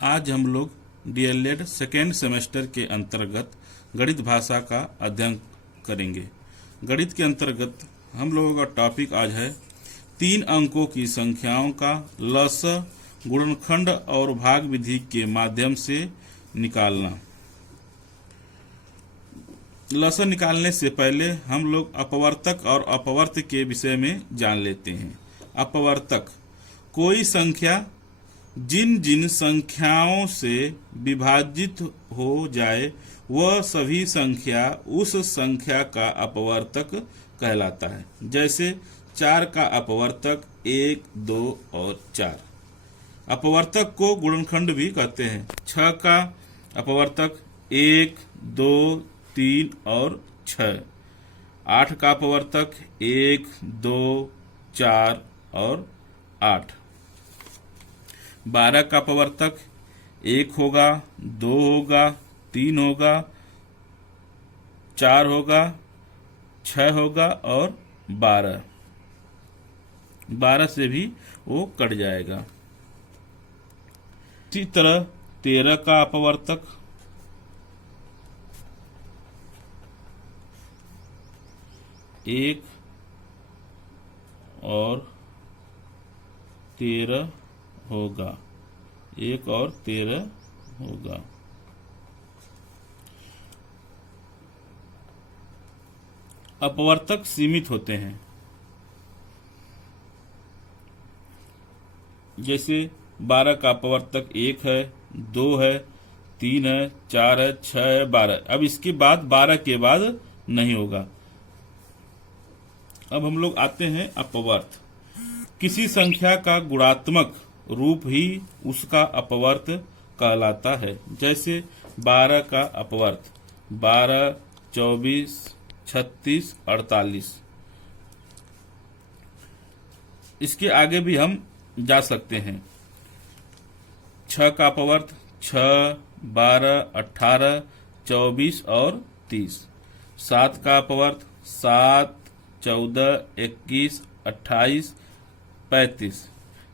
आज हम लोग डीएलएड सेकेंड सेमेस्टर के अंतर्गत गणित भाषा का अध्ययन करेंगे। गणित के अंतर्गत हम लोगों का टॉपिक आज है 3 अंकों की संख्याओं का लस गुणनखंड और भाग विधि के माध्यम से निकालना। लस निकालने से पहले हम लोग अपवर्तक और अपवर्त के विषय में जान लेते हैं। अपवर्तक कोई संख्या जिन जिन संख्याओं से विभाजित हो जाए वह सभी संख्या उस संख्या का अपवर्तक कहलाता है। जैसे 4 का अपवर्तक 1, 2 और 4। अपवर्तक को गुणनखंड भी कहते हैं। 6 का अपवर्तक 1, 2, 3 और 6। 8 का अपवर्तक 1, 2, 4 और 8। 12 का अपवर्तक 1 होगा, 2 होगा, 3 होगा, 4 होगा, 6 होगा और 12। 12 से भी वो कट जाएगा। इसी तरह 13 का अपवर्तक 1 और 13 होगा, 1 और 13 होगा। अपवर्तक सीमित होते हैं। जैसे 12 का अपवर्तक 1 है, 2 है, 3 है, 4 है, 6 है, 12। अब इसके बाद 12 के बाद नहीं होगा। अब हम लोग आते हैं अपवर्त। किसी संख्या का गुणात्मक रूप ही उसका अपवर्त कहलाता है। जैसे 12 का अपवर्त 12, 24, 36, 48। इसके आगे भी हम जा सकते हैं। 6 का अपवर्त 6, 12, 18, 24 और 30। 7 का अपवर्त 7, 14, 21, 28, 35।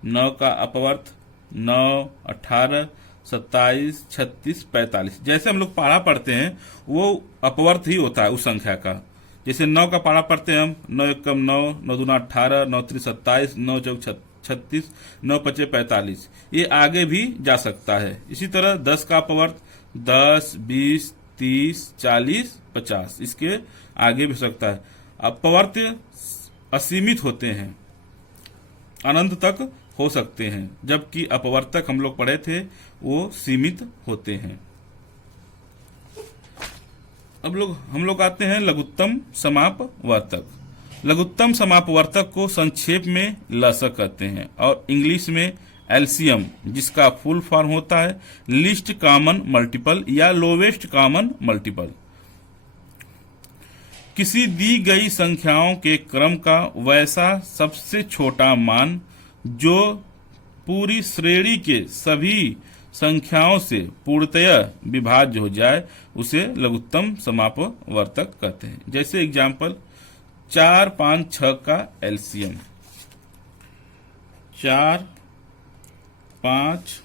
9 का अपवर्त 9, 18, 27, 36, 45। जैसे हम लोग पारा पढ़ते हैं वो अपवर्त ही होता है उस संख्या का। जैसे 9 का पारा पढ़ते हैं हम 9 एकम 9, 9 दूना 18, 9 त्रिक 27, 9 चौक 36, 9 पचे 45। ये आगे भी जा सकता है। इसी तरह 10 का अपवर्त 10, 20, 30, 40, 50। इसके आगे भी हो सकता है। अपवर्त असीमित होते हैं, अनंत तक हो सकते हैं, जबकि अपवर्तक हम लोग पढ़े थे वो सीमित होते हैं। अब हम लोग आते हैं लघुत्तम समापवर्तक। लघुत्तम समापवर्तक को संक्षेप में लसक कहते हैं और इंग्लिश में एलसीएम, जिसका फुल फॉर्म होता है लीस्ट कॉमन मल्टीपल या लोवेस्ट कॉमन मल्टीपल। किसी दी गई संख्याओं के क्रम का वैसा सबसे छोटा मान जो पूरी श्रेणी के सभी संख्याओं से पूर्णतया विभाज्य हो जाए उसे लघुत्तम समापवर्तक कहते हैं। जैसे एग्जाम्पल 4, 5, 6 का एलसीएम 4, 5,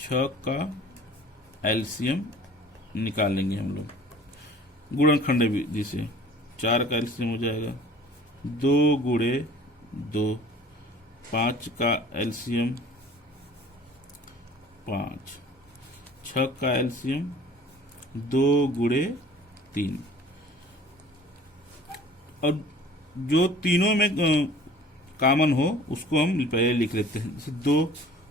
6 का एलसीएम निकालेंगे हम लोग गुणनखंड विधि से। 4 का एलसीएम हो जाएगा 2 गुणे 2। 5 का एलसीएम 5। 6 का एलसीएम 2 गुणे 3। और जो तीनों में कॉमन हो उसको हम पहले लिख लेते हैं। जैसे 2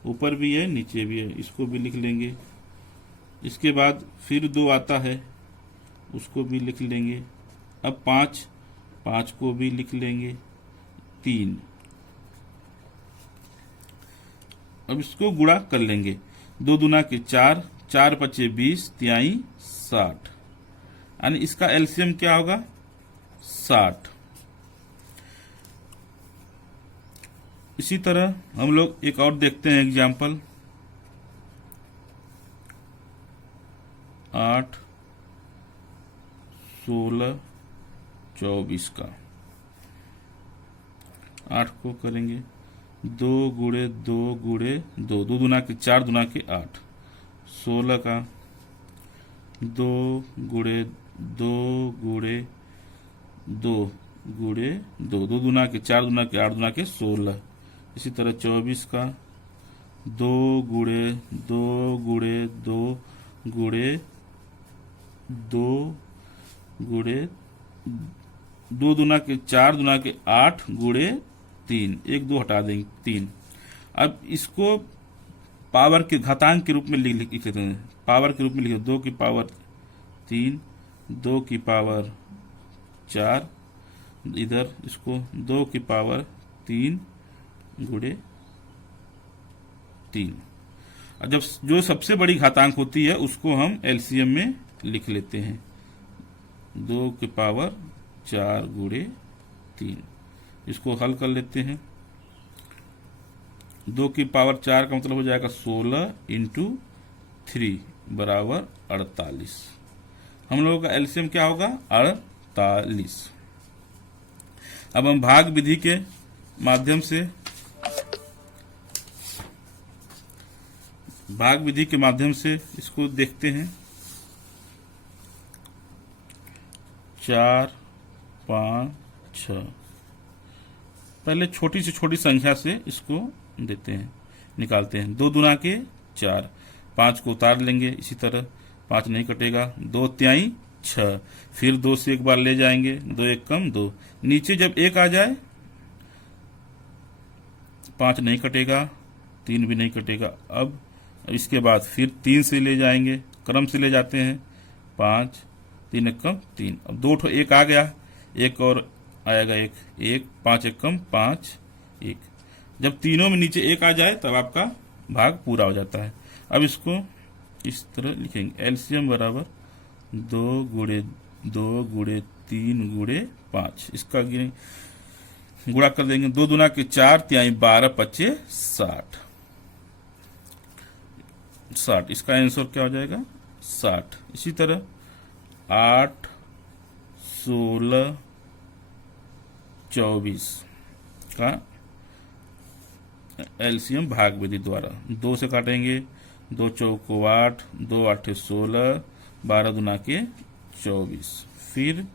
ऊपर भी है नीचे भी है, इसको भी लिख लेंगे। इसके बाद फिर 2 आता है, उसको भी लिख लेंगे। अब 5 को भी लिख लेंगे। 3। अब इसको गुणा कर लेंगे। 2 दूना के 4, 4 पचे 20, 3 60। यानी इसका एलसीएम क्या होगा 60। इसी तरह हम लोग एक और देखते हैं एग्जाम्पल 8, 16, 24 का। 8 को करेंगे 2 गुणे 2 गुणे 2, 2 दूना के 4, दूना के 8, 16 का 2 गुणे 2 गुणे 2 गुणे 2, 2 दूना के 4, दूना के 8, दूना के 16। इसी तरह 24 का 2 गुणे 2 गुणे 2 गुणे 2 गुणे 2 दूना के 4, दूना के 8 गुणे 3, 1 2 हटा देंगे 3। अब इसको पावर के घातांक के रूप में लिख लेते हैं। पावर के रूप में लिखो 2 की पावर 3, 2 की पावर 4, इधर इसको 2 की पावर 3 गुणे 3। और जब जो सबसे बड़ी घातांक होती है उसको हम एलसीएम में लिख लेते हैं, 2 की पावर 4 गुणे 3। इसको हल कर लेते हैं। 2 की पावर 4 का मतलब हो जाएगा 16 इंटू 3 बराबर 48। हम लोगों का एलसीएम क्या होगा? 48। अब हम भाग विधि के माध्यम से इसको देखते हैं। 4 5 6, पहले छोटी से छोटी संख्या से इसको देते हैं, निकालते हैं। 2 दूना के 4, 5 को उतार लेंगे, इसी तरह 5 नहीं कटेगा, 2 तिहाई 6, फिर 2 से एक बार ले जाएंगे, 2 एक कम 2, नीचे जब 1 आ जाए 5 नहीं कटेगा, 3 भी नहीं कटेगा। अब इसके बाद फिर 3 से ले जाएंगे, क्रम से ले जाते हैं, 5 3 एक कम 3, अब 2 ठो 1 आ गया, एक और आएगा 1, 5 एक कम 5 1। जब तीनों में नीचे 1 आ जाए तब आपका भाग पूरा हो जाता है। अब इसको इस तरह लिखेंगे, एलसीएम बराबर 2 गुणे 2 गुणे 3 गुणे 5। इसका गुणा कर देंगे, 2 दूना के 4 तिहाई 12 पच्चे 60। इसका आंसर क्या हो जाएगा? 60। इसी तरह 8 16 24 का एलसीएम भाग विधि द्वारा 2 से काटेंगे, 2 चौको 8, 2 8 16, 12 दूना के 24, फिर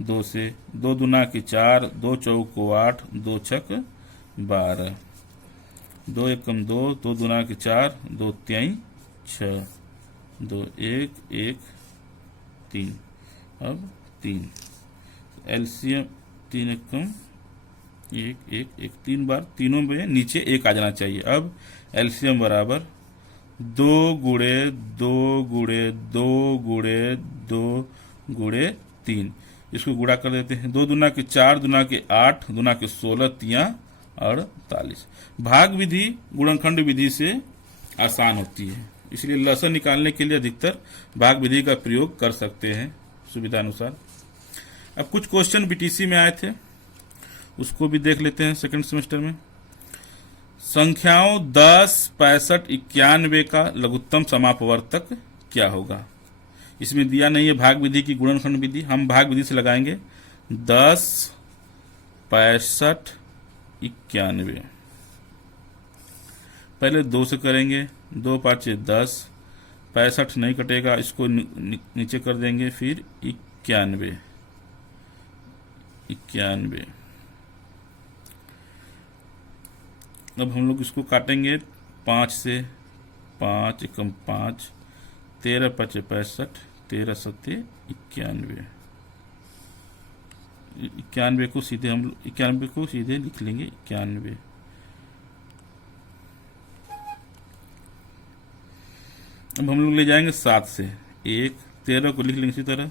2 से 2 दूना के 4, 2 चौको 8, 2 छक 12, 2 एक कम 2, 2 दूना के 4, 2 तिहाई 6, 2 1 1 3। अब 3 एलसीएम 3 एक कम 1 1 1, 3 बार तीनों में नीचे 1 आ जाना चाहिए। अब एलसीएम बराबर 2 गुणे 2 गुणे 2 गुणे 2 गुणे 3। इसको गुणा कर देते हैं, 2 दूना के 4, दूना के 8, दूना के 16 तिया 48। भाग विधि गुणनखंड विधि से आसान होती है, इसलिए लसन निकालने के लिए अधिकतर भाग विधि का प्रयोग कर सकते हैं सुविधा अनुसार। अब कुछ क्वेश्चन बीटीसी में आए थे, उसको भी देख लेते हैं सेकंड सेमेस्टर में। संख्याओं 10 65 91 का लघुत्तम समापवर्तक क्या होगा? इसमें दिया नहीं है भाग विधि की गुणनखंड विधि, हम भाग विधि से लगाएंगे। 10 65 91, पहले 2 से करेंगे, 2 5 10, 65 नहीं कटेगा, इसको नीचे कर देंगे, फिर 91 91। अब हम लोग इसको काटेंगे 5 से, 5 एकम 5, 13 5 65, 13 7 91। 91 को सीधे हम 91 को सीधे लिख लेंगे 91। अब हम लोग ले जाएंगे 7 से, 1 13 को लिख लेंगे इसी तरह,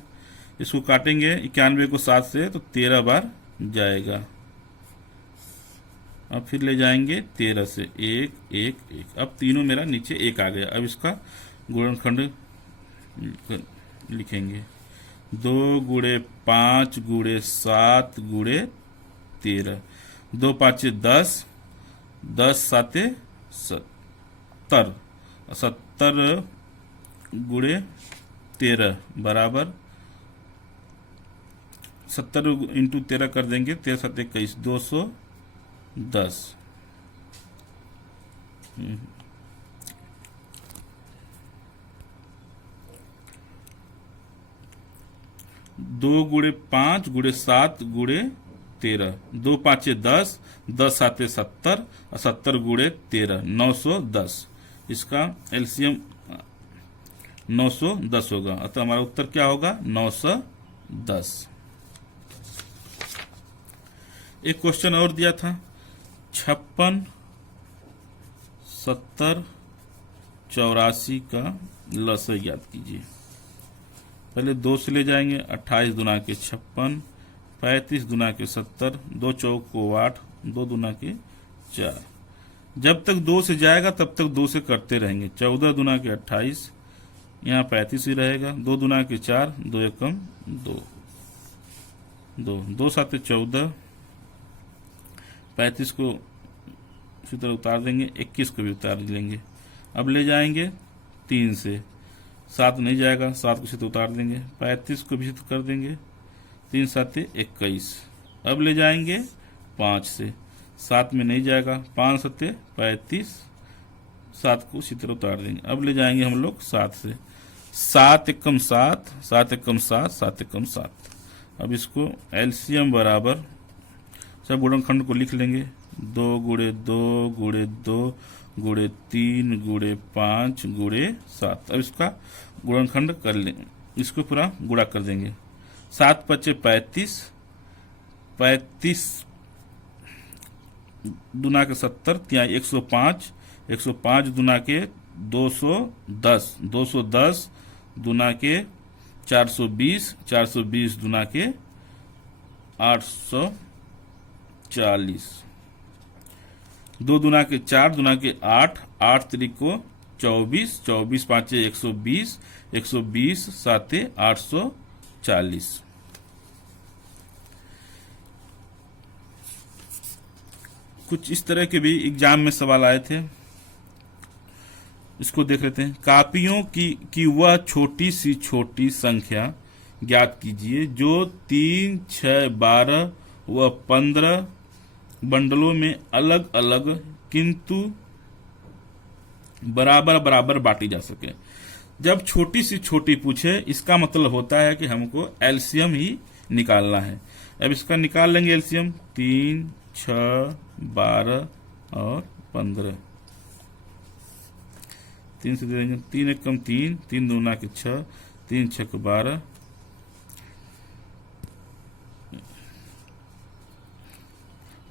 इसको काटेंगे 91 को 7 से तो 13 बार जाएगा। अब फिर ले जाएंगे 13 से, 1 1 1। अब तीनों मेरा नीचे 1 आ गया। अब इसका गुणनखंड लिखेंगे, 2 गुणे 5 गुणे 7 गुणे 13, 2 5 10, 10 7 70, 70 गुणे 13 बराबर 70 इंटू 13 कर देंगे, 13 7 21, 210। दो गुणे 5 गुणे 7 गुणे 13, 2 5 10, 10 7 70 और 70 गुणे 13 910। इसका एलसीएम 910 होगा, अतः हमारा उत्तर क्या होगा 910। एक क्वेश्चन और दिया था 56 70 84 का लसाई ज्ञात कीजिए। पहले 2 से ले जाएंगे, 28 दुना के 56, 35 दुना के 70, 2 चौक को 8, 2 दुना के 4। जब तक 2 से जाएगा तब तक 2 से करते रहेंगे। 14 दुना के 28, यहाँ 35 ही रहेगा, 2 दुना के 4, 2 एकम 2, 2 7 14, 35 को इसी तरह उतार देंगे, 21 को भी उतार लेंगे। अब ले जाएंगे 3 से, 7 नहीं जाएगा, 7 को सीधे उतार देंगे, 35 को भी सीधे कर देंगे, 3 7 21। अब ले जाएंगे 5 से, 7 में नहीं जाएगा, 5 7 35, 7 को इसी तरह उतार देंगे। अब ले जाएंगे हम लोग 7 से, 7 एकम 7, 7 एकम 7, 7 एकम 7। अब इसको एलसीएम बराबर सब गुणनखंड को लिख लेंगे, 2 गुणे 2 गुणे 2 गुणे 3 गुणे 5 गुणे 7। अब इसका गुणनखंड कर लेंगे, इसको पूरा गुणा कर देंगे। 7 5 35, 35 दुना के 70, ત્યાં 105, 105 दुना के 210, 210 दुना के 420, 420 दुना के 840, 2 दुना के 4 दुना के 8, 8 त्रिको 24, 24 5 120, 120 7 840। कुछ इस तरह के भी एग्जाम में सवाल आए थे, इसको देख लेते हैं। कापियों की वह छोटी सी छोटी संख्या ज्ञात कीजिए जो 3 6 12 व 15 बंडलों में अलग अलग किंतु बराबर बराबर बांटी जा सके। जब छोटी सी छोटी पूछे इसका मतलब होता है कि हमको एलसीएम ही निकालना है। अब इसका निकाल लेंगे एलसीएम, 3 6 12 और 15। 3 से दे देंगे, 3 एकम 3, 3 दूना के 6, 3 6 12।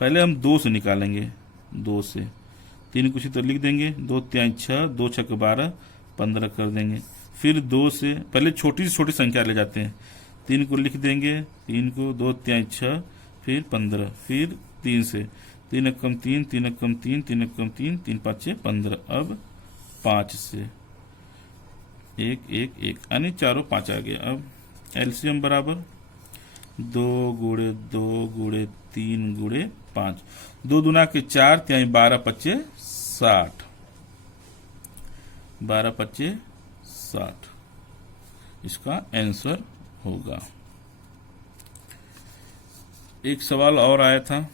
पहले हम 2 से निकालेंगे, 2 से 3 कुछ तो लिख देंगे, 2 3 6, 2 6 12, 15 कर देंगे। फिर 2 से पहले छोटी से छोटी संख्या ले जाते हैं, 3 को लिख देंगे, 3 को 2 3 6, फिर 15, फिर 3 से 3 एकम 3, 3 एकम 3, 3 एकम 3, 3 5 15। अब 5 से 1 1 1 यानी चारों 5 आ गए। अब एलसीएम बराबर 2 गुणे 2 गुणे 3 गुणे 5, 2 दुना के 4, त्याई 12 5 60, 12 5 60 इसका आंसर होगा। एक सवाल और आया था,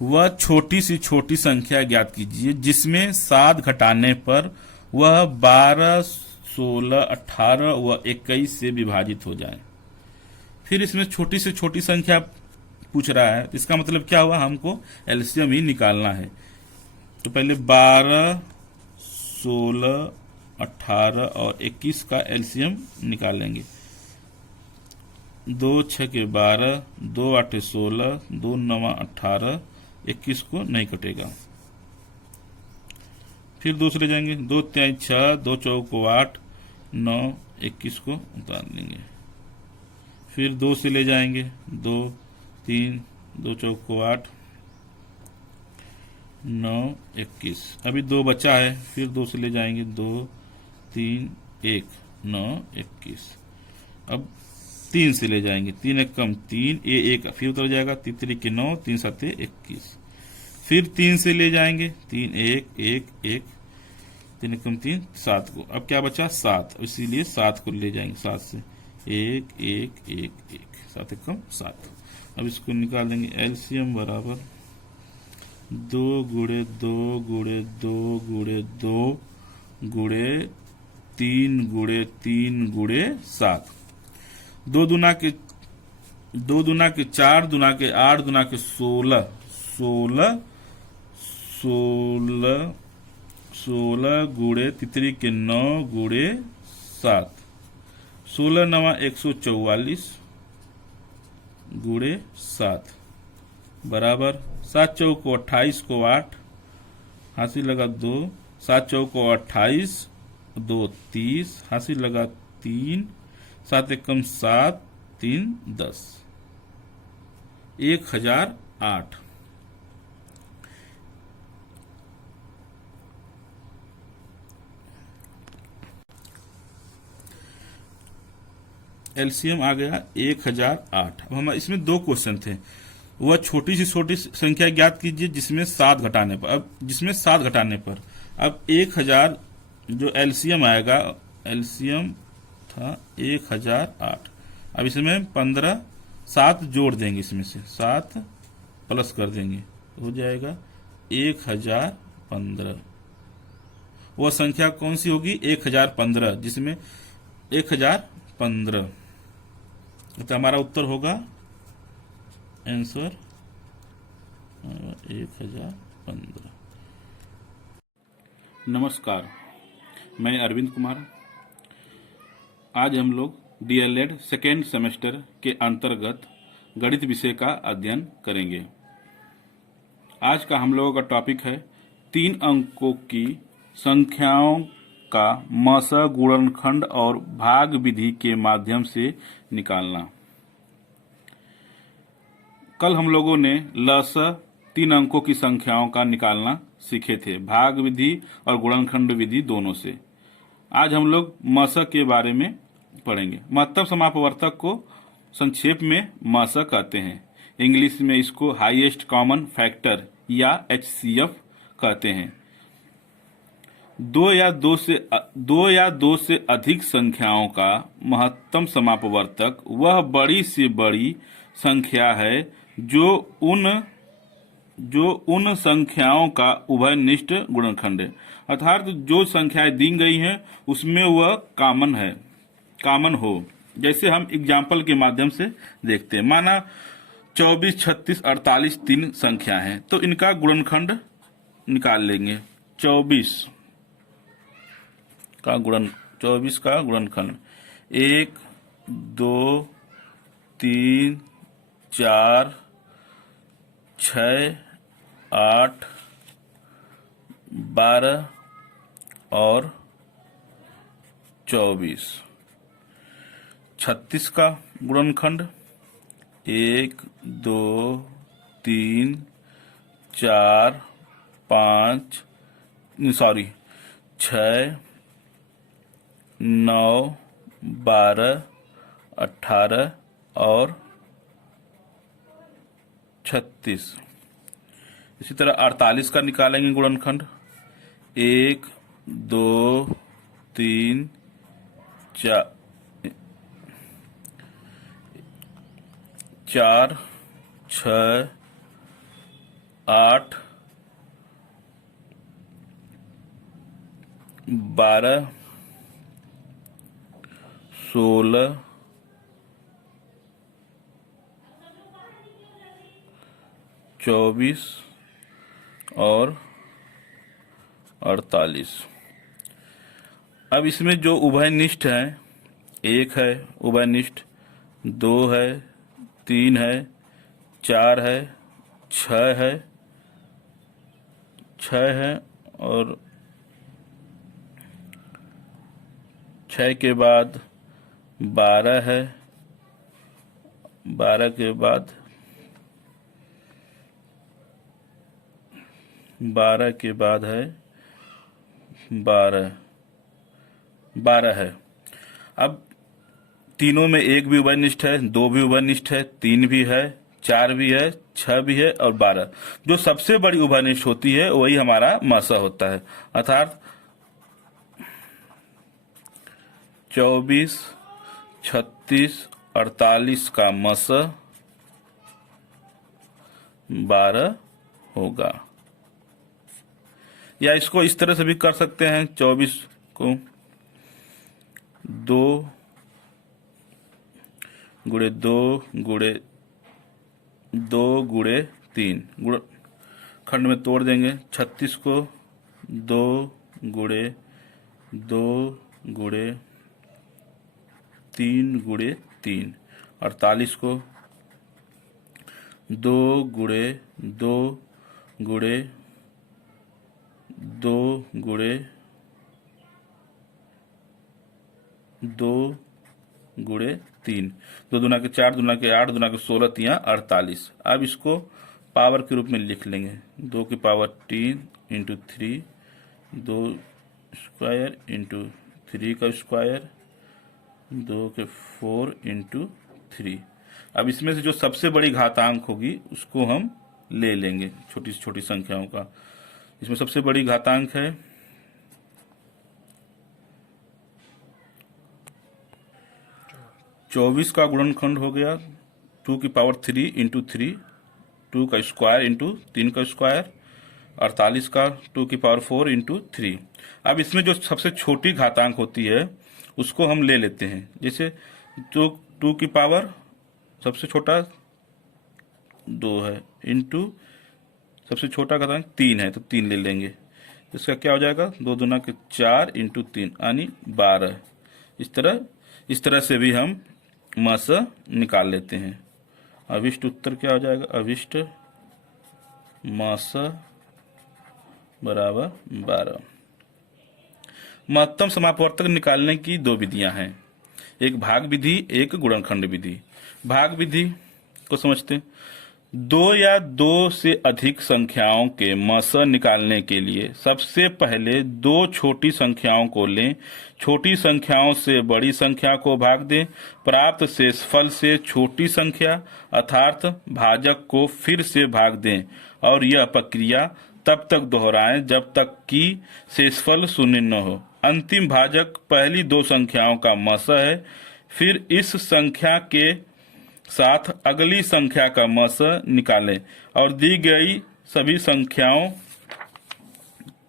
वह छोटी सी छोटी संख्या ज्ञात कीजिए जिसमें 7 घटाने पर वह 12 16 18 व 21 से विभाजित हो जाए। फिर इसमें छोटी से छोटी संख्या पूछ रहा है, इसका मतलब क्या हुआ, हमको एलसीएम ही निकालना है। तो पहले 12 16 18 और 21 का एलसीएम निकालेंगे। 2 6 के 12, 2 8 16, 2 9 18, 21 को नहीं कटेगा। फिर दूसरे जाएंगे, 2 3 6, 2 चौक को 8, 9 21 को उतार लेंगे। फिर 2 से ले जाएंगे, 2 3, 2 चौक को 8, 9 21। अभी 2 बचा है, फिर 2 से ले जाएंगे, 2 3 1, 9 21। अब 3 से ले जाएंगे, 3 एकम 3, ये 1 फिर उतर जाएगा, 3 3 के 9, 3 7 21। फिर 3 से ले जाएंगे, 3 1 1 1, 3 एकम 3 7 को। अब क्या बचा 7, इसीलिए 7 को ले जाएंगे, 7 से 1 1 1 1, 7 एकम 7। अब इसको निकाल देंगे, एलसीएम बराबर 2 गुणे 2 गुणे 2 गुणे 2 गुणे 3 गुणे 3 गुणे 7। 2 दूना के 4 दूना के 8 दूना के 16 16 16 16 गुणे तितरी के 9 गुणे 7। 16 नवा 144 गुणे 7 बराबर 7 चौको 28 को 8 हासिल लगा 2, 7 चौको 28 2 30 हासिल लगा 3, 7 एकम 7 3 10 1008। एलसीएम आ गया 1008। अब हम इसमें 2 क्वेश्चन थे। वह छोटी से छोटी संख्या ज्ञात कीजिए जिसमें 7 घटाने पर। अब 1000 जो एलसीएम आएगा, एलसीएम था 1008। अब इसमें 15 7 जोड़ देंगे, इसमें से 7 प्लस कर देंगे, हो जाएगा 1015। वह संख्या कौन सी होगी? 1015, जिसमें 1015। तो हमारा उत्तर होगा आंसर 1015। नमस्कार, मैं अरविंद कुमार। आज हम लोग डीएलएड सेकेंड सेमेस्टर के अंतर्गत गणित विषय का अध्ययन करेंगे। आज का हम लोगों का टॉपिक है 3 अंकों की संख्याओं का मस, गुणनखंड और भाग विधि के माध्यम से निकालना। कल हम लोगों ने लस 3 अंकों की संख्याओं का निकालना सीखे थे, भाग विधि और गुणनखंड विधि दोनों से। आज हम लोग मस के बारे में पढ़ेंगे। महत्तम समापवर्तक को संक्षेप में मस कहते हैं। इंग्लिश में इसको हाईएस्ट कॉमन फैक्टर या एचसीएफ कहते हैं। 2 या 2 से अधिक संख्याओं का महत्तम समापवर्तक वह बड़ी से बड़ी संख्या है जो उन संख्याओं का उभयनिष्ठ गुणनखंड है। अर्थात जो संख्याएं दी गई हैं उसमें वह कॉमन हो। जैसे हम एग्जाम्पल के माध्यम से देखते हैं। माना 24, 36, 48 3 संख्या हैं, तो इनका गुणनखंड निकाल लेंगे। 24 का गुणनखंड 1 2 3 4 6 8 12 और 24। 36 का गुणनखंड 1 2 3 4 5 6 9 12 18 और 36। इसी तरह 48 का निकालेंगे गुणनखंड 1 2 3 4 6 8 12 16 24 और 48। अब इसमें जो उभयनिष्ठ है, 1 है उभयनिष्ठ, 2 है, 3 है, 4 है, 6 है और 6 के बाद 12 है, 12 के बाद 12 के बाद है 12 है। अब तीनों में 1 भी उभयनिष्ठ है, 2 भी उभयनिष्ठ है, 3 भी है, 4 भी है, 6 भी है और 12। जो सबसे बड़ी उभयनिष्ठ होती है वही हमारा मस होता है। अर्थात 24, 36, 48 का मस 12 होगा। या इसको इस तरह से भी कर सकते हैं, 24 को 2 गुणे 2 गुणे 2 गुणे 3 गुण खंड में तोड़ देंगे। 36 को 2 गुणे 2 गुणे 3 गुणे 3। 48 को 2 गुणे 2 गुणे 2 गुणे 2 गुणे 3, 2 दूना के 4, दूना के 8, दूना के 16, 3 48। अब इसको पावर के रूप में लिख लेंगे, 2 की पावर 3 इंटू 3, 2 स्क्वायर इंटू 3 का स्क्वायर, 2 के 4 इंटू 3। अब इसमें से जो सबसे बड़ी घातांक होगी उसको हम ले लेंगे, छोटी से छोटी संख्याओं का। इसमें सबसे बड़ी घातांक है 24 का गुणनखंड हो गया 2 की पावर 3 इंटू 3, 2 का स्क्वायर इंटू 3 का स्क्वायर, 48 का 2 की पावर 4 इंटू 3। अब इसमें जो सबसे छोटी घातांक होती है उसको हम ले लेते हैं। जैसे 2 की पावर सबसे छोटा 2 है इंटू सबसे छोटा घातांक 3 है तो 3 ले लेंगे। इसका क्या हो जाएगा, 2 दूना के 4 इंटू 3 यानी 12। इस तरह से भी हम मस निकाल लेते हैं। अभिष्ट उत्तर क्या हो जाएगा, अभिष्ट मस बराबर 12। महत्तम समापवर्तक निकालने की 2 विधियां हैं, एक भाग विधि, एक गुणनखंड विधि। भाग विधि को समझते हैं। 2 या 2 से अधिक संख्याओं के मस निकालने के लिए सबसे पहले 2 छोटी संख्याओं को लें, छोटी संख्याओं से बड़ी संख्या को भाग दें, प्राप्त शेषफल से छोटी संख्या अर्थात भाजक को फिर से भाग दें और यह प्रक्रिया तब तक दोहराएं जब तक कि शेषफल शून्य न हो। अंतिम भाजक पहली 2 संख्याओं का मस है, फिर इस संख्या के साथ अगली संख्या का मस निकालें और दी गई सभी संख्याओं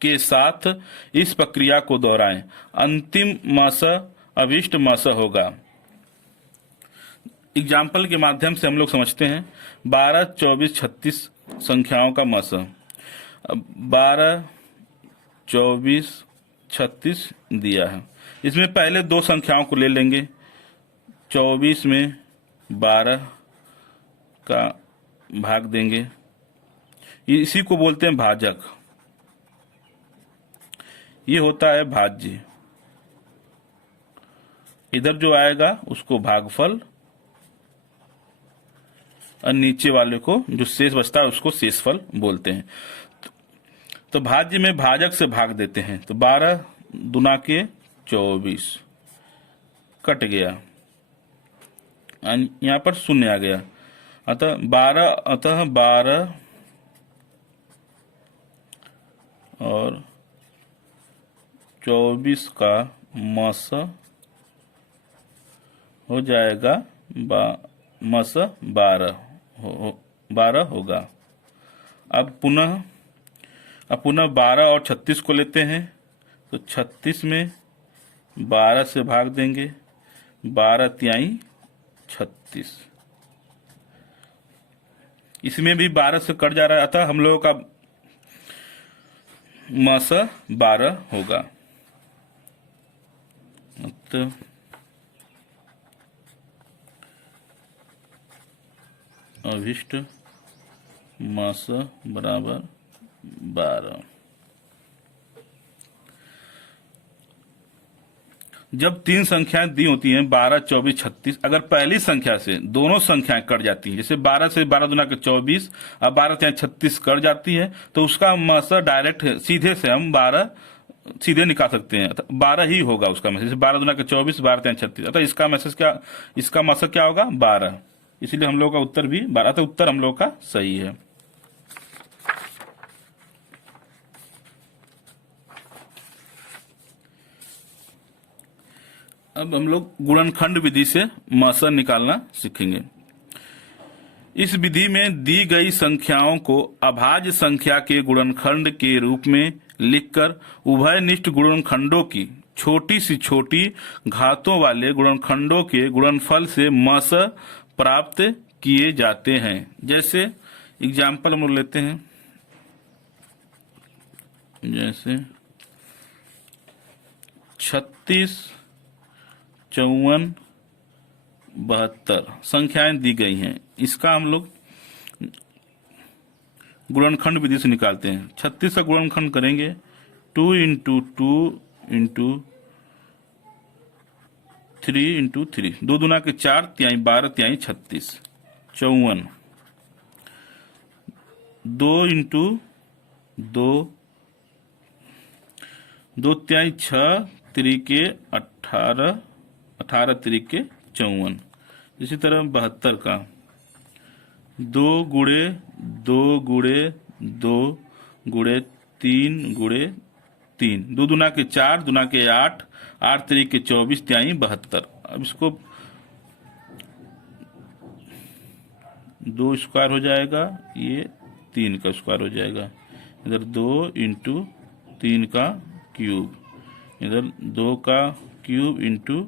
के साथ इस प्रक्रिया को दोहराएं। अंतिम मस अभिष्ट मस होगा। एग्जाम्पल के माध्यम से हम लोग समझते हैं। 12, 24, 36 संख्याओं का मस। 12, 24, 36 दिया है। इसमें पहले 2 संख्याओं को ले लेंगे। 24 में 12 का भाग देंगे, इसी को बोलते हैं भाजक। ये होता है भाज्य। इधर जो आएगा उसको भागफल और नीचे वाले को जो शेष बचता है उसको शेषफल बोलते हैं। तो भाज्य में भाजक से भाग देते हैं। तो 12 दूना के 24 कट गया, यहाँ पर शून्य आ गया। अतः 12 और 24 का मस हो जाएगा मस 12 होगा। अब पुनः 12 और 36 को लेते हैं। तो 36 में 12 से भाग देंगे, 12 तिहाई 36। इसमें भी 12 से कट जा रहा है, अतः हम लोगों का मस 12 होगा। तो अभिष्ट मस बराबर 12। जब 3 संख्याएं दी होती हैं 12, 24, 36, अगर पहली संख्या से दोनों संख्याएं कट जाती हैं, जैसे 12 से 12 दूना के 24 और 12 तिहाई 36 कट जाती है, तो उसका मस डायरेक्ट सीधे से हम 12 सीधे निकाल सकते हैं। 12 ही होगा उसका मैसेज। 12 दूना के 24, 12 तिहाई 36, अतः इसका मैसेज क्या, इसका मस क्या होगा 12। इसीलिए हम लोग का उत्तर भी 12। तो उत्तर हम लोग का सही है। अब हम लोग गुणनखंड विधि से मस निकालना सीखेंगे। इस विधि में दी गई संख्याओं को अभाज्य संख्या के गुणनखंड के रूप में लिखकर उभयनिष्ठ गुणनखंडों की छोटी से छोटी घातों वाले गुणनखंडों के गुणनफल से मस प्राप्त किए जाते हैं। जैसे एग्जाम्पल हम लोग लेते हैं, जैसे 36, 54, 72 संख्याएं दी गई हैं। इसका हम लोग गुणनखंड विधि से निकालते हैं। 36 का गुणनखंड करेंगे 2 इंटू 2 इंटू 3 इंटू 3, 2 दूना के 4, तिहाई 12, तिहाई 36। 54 2 इंटू 2, 2 तिहाई 6, तिरिके 18, 18 तिरिके 54। इसी तरह 72 का 2 गुणे 2 गुणे 2 गुणे 3 गुणे 3, 2 दूना के 4, दूना के 8, 8 तिरिके 24, तिहाई 72। अब इसको 2 स्क्वायर हो जाएगा, ये 3 का स्क्वायर हो जाएगा। इधर 2 इंटू 3 का क्यूब, इधर 2 का क्यूब इंटू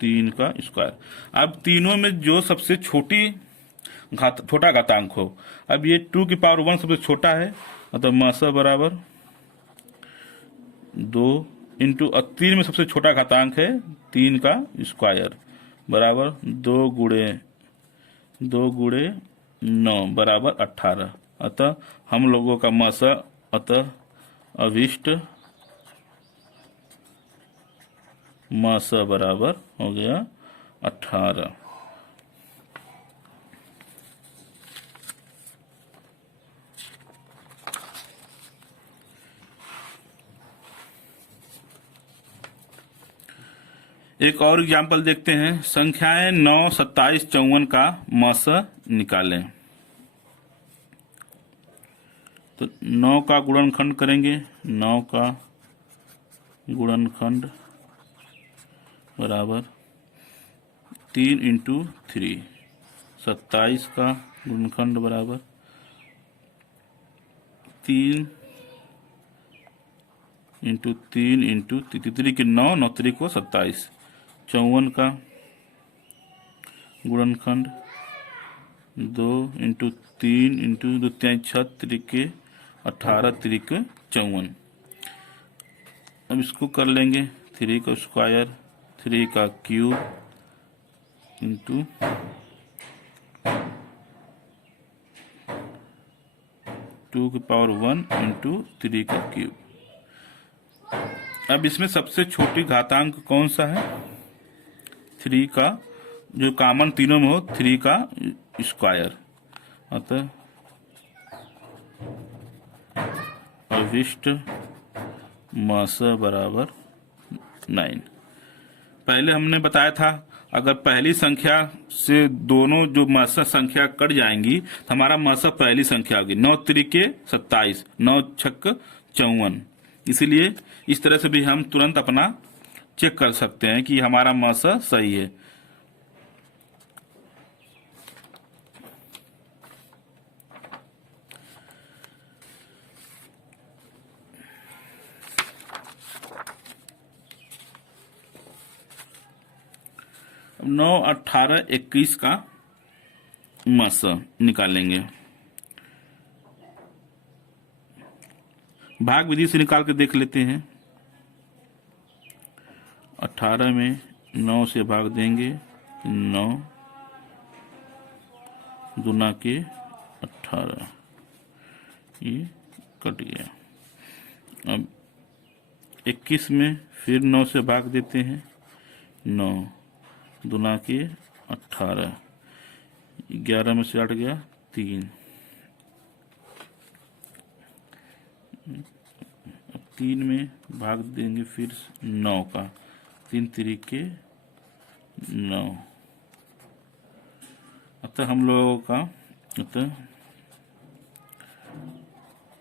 3 का स्क्वायर। अब तीनों में जो सबसे छोटा घातांक हो, अब ये 2 की पावर 1 सबसे छोटा है, मतलब मासा बराबर 2 इंटू 3 में सबसे छोटा घातांक है 3 का स्क्वायर बराबर 2 गुणे 9 बराबर 18। अतः हम लोगों का मासा, अतः अभिष्ट मासा बराबर हो गया 18। एक और एग्जाम्पल देखते हैं। संख्याएं 9, 27, 54 का मासा निकालें। तो 9 का गुणनखंड करेंगे, 9 का गुणनखंड बराबर 3 इंटू 3। 27 का गुणनखंड बराबर 3 इंटू 3 इंटू 3 के 9, 9 3 को 27। 54 का गुणनखंड 2 इंटू 3 इंटू 2 तिहाई 6, 3 के 18, 3 के 54। अब इसको कर लेंगे 3 का स्क्वायर, 3 का क्यूब इंटू 2 की पावर 1 इंटू 3 का क्यूब। अब इसमें सबसे छोटी घातांक कौन सा है? 3 का, जो कॉमन तीनों में हो, 3 का स्क्वायर। अतः अभिष्ट मासा बराबर 9। पहले हमने बताया था अगर पहली संख्या से दोनों जो मासा संख्या कट जाएंगी तो हमारा मासा पहली संख्या होगी। 9 तिरिके 27, 9 छक्क 54। इसीलिए इस तरह से भी हम तुरंत अपना चेक कर सकते हैं कि हमारा मासा सही है। अब 9, 18, 21 का मासा निकालेंगे। भाग विधि से निकाल के देख लेते हैं। 18 में 9 से भाग देंगे, 9 दूना के 18, ये कट गया। अब 21 में फिर 9 से भाग देते हैं, 9 दूना के 18, 11 में से 8 गया 3। 3 में भाग देंगे फिर 9 का, 3 तिरिके 9। अतः हम लोगों का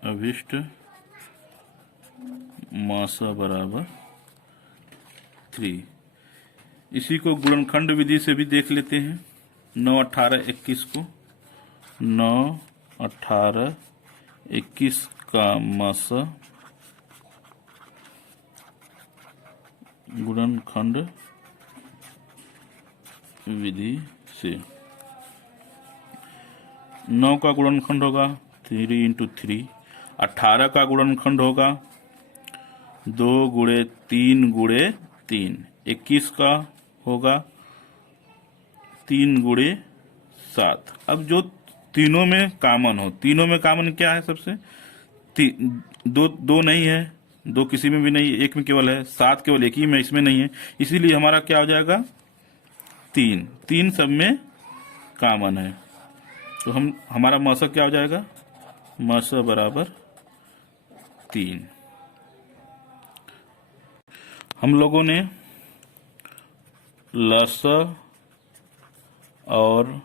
अभिष्ट मासा बराबर 3। इसी को गुणनखंड विधि से भी देख लेते हैं। 9, 18, 21 को 9, 18, 21 का मस गुणनखंड विधि से। 9 का गुणनखंड होगा 3 × 3। 18 का गुणनखंड होगा 2 × 3 × 3। 21 का होगा 3 × 7। अब जो तीनों में कॉमन हो, तीनों में कॉमन क्या है सबसे? दो नहीं है, दो किसी में भी नहीं, एक में केवल है। 7 केवल एक ही में, इसमें नहीं है, इसीलिए हमारा क्या हो जाएगा? 3। 3 सब में कॉमन है, तो हमारा मौसा क्या हो जाएगा? मौसा बराबर 3। हम लोगों ने लस और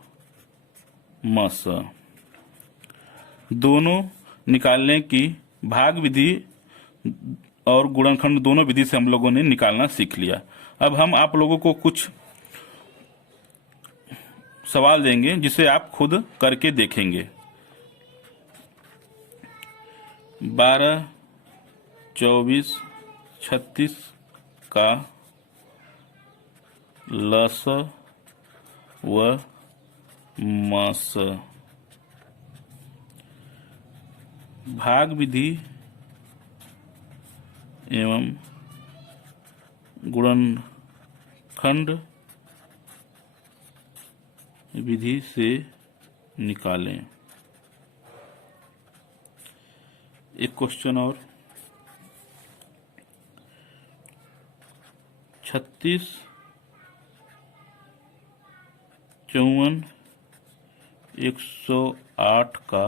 मस दोनों निकालने की भाग विधि और गुणनखंड दोनों विधि से हम लोगों ने निकालना सीख लिया। अब हम आप लोगों को कुछ सवाल देंगे जिसे आप खुद करके देखेंगे। 12, 24, 36 का लस व मस भाग विधि एवं गुणनखंड विधि से निकालें। एक क्वेश्चन और, 36, 54, 108 का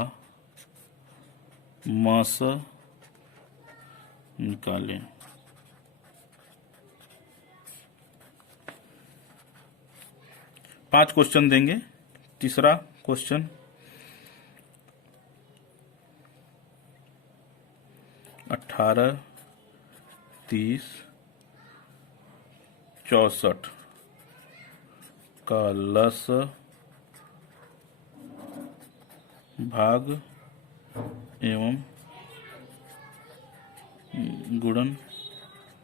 मस निकालें। पांच क्वेश्चन देंगे। तीसरा क्वेश्चन, 18, 30, 64 का लस भाग एवं गुणनखंड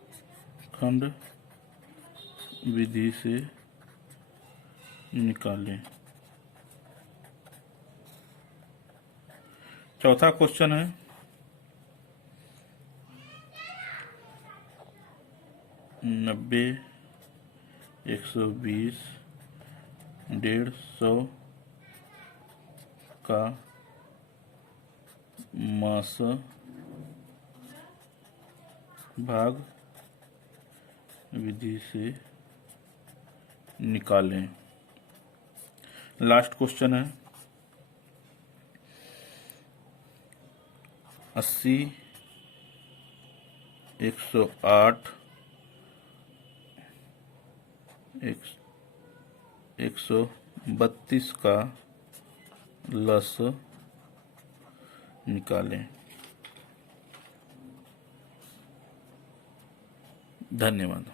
विधि से निकालें। चौथा क्वेश्चन है, 90, 120, 150 का मस भाग विधि से निकालें। लास्ट क्वेश्चन है, 80, 108, 132 का लस निकालें। धन्यवाद।